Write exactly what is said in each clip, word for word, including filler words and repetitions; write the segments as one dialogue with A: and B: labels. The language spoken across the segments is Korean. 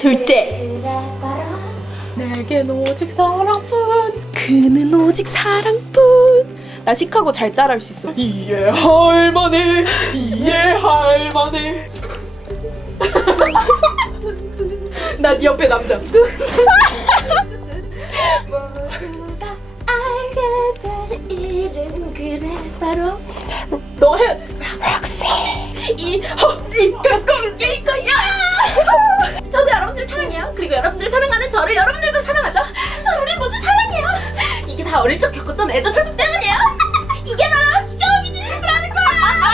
A: 둘째, 내겐 오직 사랑뿐, 그는 오직 사랑뿐. 나 시카고 잘 따라할 수 있어. 이해할 만해, 이해할 만해. 나 옆에 남자.
B: 모두 다 알게 될 일은 그래 바로
A: 너 해야지. 이거공일 거야. 저도 여러분들 사랑해요. 그리고 여러분들 사랑하는 저를 여러분들도 사랑하죠. 저 우리 모두 사랑해요. 이게 다 어릴 적 겪었던 애정 회복 때문이에요. 이게 바로 쇼비즈니스라는 거야.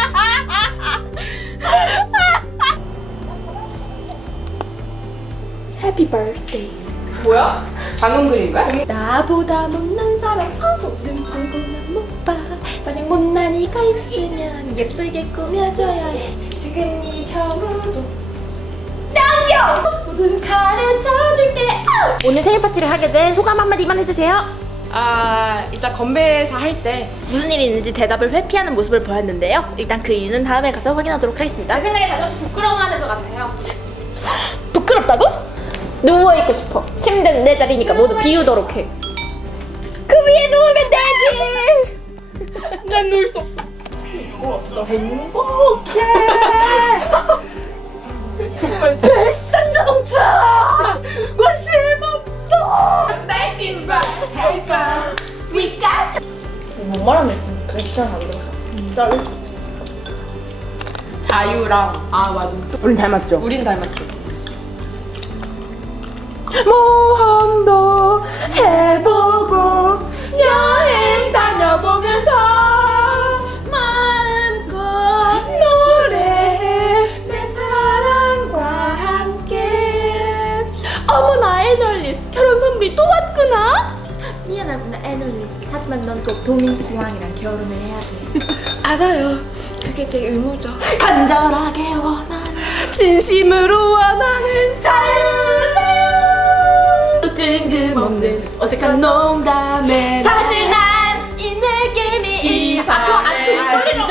A: 해피 버스데이.
C: 뭐야? 방금 그린 거야?
A: 나보다 못난 사람 아무 눈치고는 못 봐. 만약 못난 이가 있으면 예쁘게 꾸며줘야 해. 지금 이 경우도 남겨 모두 가르쳐줄게.
B: 오늘 생일 파티를 하게 된 소감 한마디만 해주세요.
C: 아, 일단 건배사 할 때
A: 무슨 일이 있는지 대답을 회피하는 모습을 보였는데요. 일단 그 이유는 다음에 가서 확인하도록 하겠습니다.
C: 제 생각에 다정씨 부끄러워하는 것 같아요.
A: 부끄럽다고? 누워있고 싶어. 침대는 내 자리니까 모두 비우도록 해. 그 위에 누우면 되지. 난 누울 수 없어. 이거 없어. 행복해. 뱃산 자동차 관심 없어. Make it right, hey girl. We got you. 뭔 말안 했으니까 귀찮아 그래서. 짤.
C: 자유랑 아 맞아.
B: 우린 닮았죠?
C: 우린 닮았죠.
A: 모험도 해보고 여행 다녀보면서 마음껏 노래해 내 사랑과 함께. 어머나 애널리스 결혼 선물이 또 왔구나. 미안하구나 애널리스. 하지만 넌 꼭 도민 공항이랑 결혼을 해야 돼. 알아요. 그게 제 의무죠. 간절하게 원하는 진심으로 원하는 자유 자유. 뜬금없는 어색한 농담에 사실 난 이 느낌이 이상해.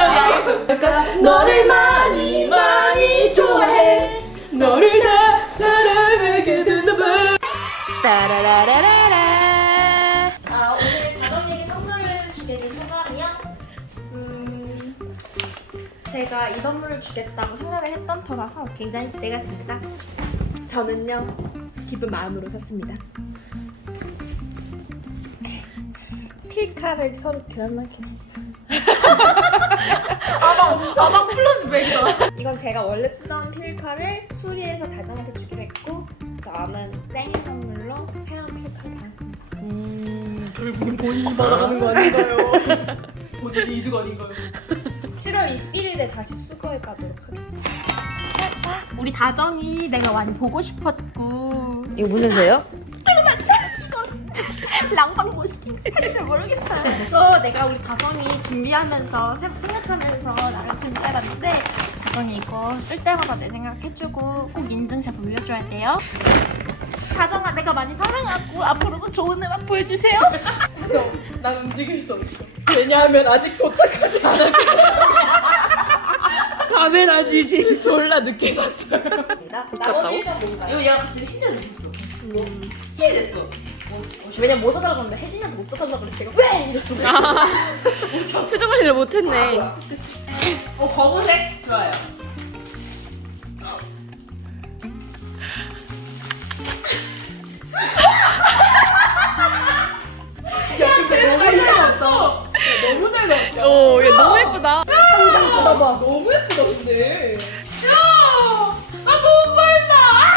A: 너를 많이 많이 좋아해. 너를 다 사랑하게 된다. 따라라라라라.
B: 아, 오늘 다정에게 선물을 주게 된 소감이요? 음, 제가 이 선물을 주겠다고 생각을 했던 터라서 굉장히 기대가 됩니다.
A: 저는요 기쁜 마음으로 샀습니다.
B: 필카를 서로 교환하게.
A: 저방 플러스 백이다.
B: 이건 제가 원래 쓰던 필카를 수리해서 다정한테 주기로 했고, 저는 생일 선물로 새로운 필카를 받았습니다.
A: 결국은 본인이 받아가는 거 아닌가요? 본인이 이득 아닌가요?
B: 칠월 이십일일에 다시 수거해 가도록 하겠습니다. 우리 다정이 내가 많이 보고 싶었고.
A: 이거 무슨 새요?
B: 랑방 모시킨지 사실 모르겠어요. 이거 내가 우리 다정이 준비하면서 세- 생각하면서 나를 준비해봤는데, 다정이 이거 쓸 때마다 내 생각해주고 꼭 인증샷 올려줘야 돼요. 다정아, 내가 많이 사랑하고 앞으로도 좋은 음악 보여주세요.
A: 난 움직일 수 없어. 왜냐하면 아직 도착하지 않았기 때문에. 카메라지지 졸라 늦게 샀어요.
B: 나머지 일정 뭔가요?
C: 이거 얘가 갑자기 힘들어졌어. 티했어.
B: 왜냐면 못 사달라고 했는데 혜진이한테 못 사달라고 그래서 제가 왜? 이랬어.
A: 표정 관리를 못했네.
C: 어, 검은색 좋아요.
A: 너무 잘 나왔어. 오, 얘 너무 예쁘다.
B: 당장 뜯어봐.
A: 너무 예쁘다 근데. 야, 아 너무 빨라.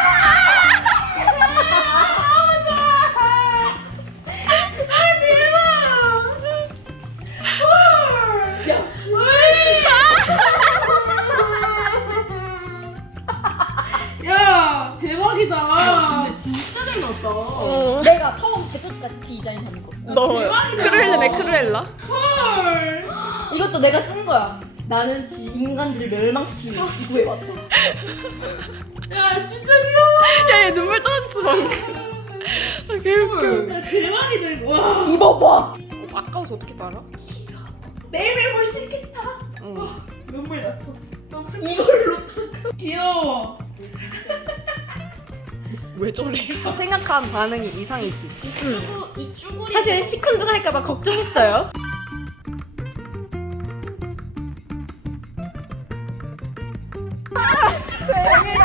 A: 야, 대박이다. 근데 진짜 잘 나왔다.
B: 내가 처음 제끝까지 디자인한 거.
A: 너 크루엘라네 크루엘라.
B: 헐. 이것도 내가 쓴 거야. 나는 지, 인간들을 멸망시키기 위해 지구에 왔다.
A: 야, 진짜 귀여워. 야, 얘 눈물 떨어졌어 방금. 아, 개웃겨.
B: 대박이다 이거. 와. 입어봐.
A: 아까워서 어떻게 말아?
B: 매일매일 볼 수 있겠다.
A: 응.
B: 눈물 났어. 이걸로 귀여워.
A: 왜 저래?
B: 생각한 반응이 이상이지.
C: 쭈구, 이 쭈구리.
B: 사실 시큰둥할까봐 걱정했어요. 아,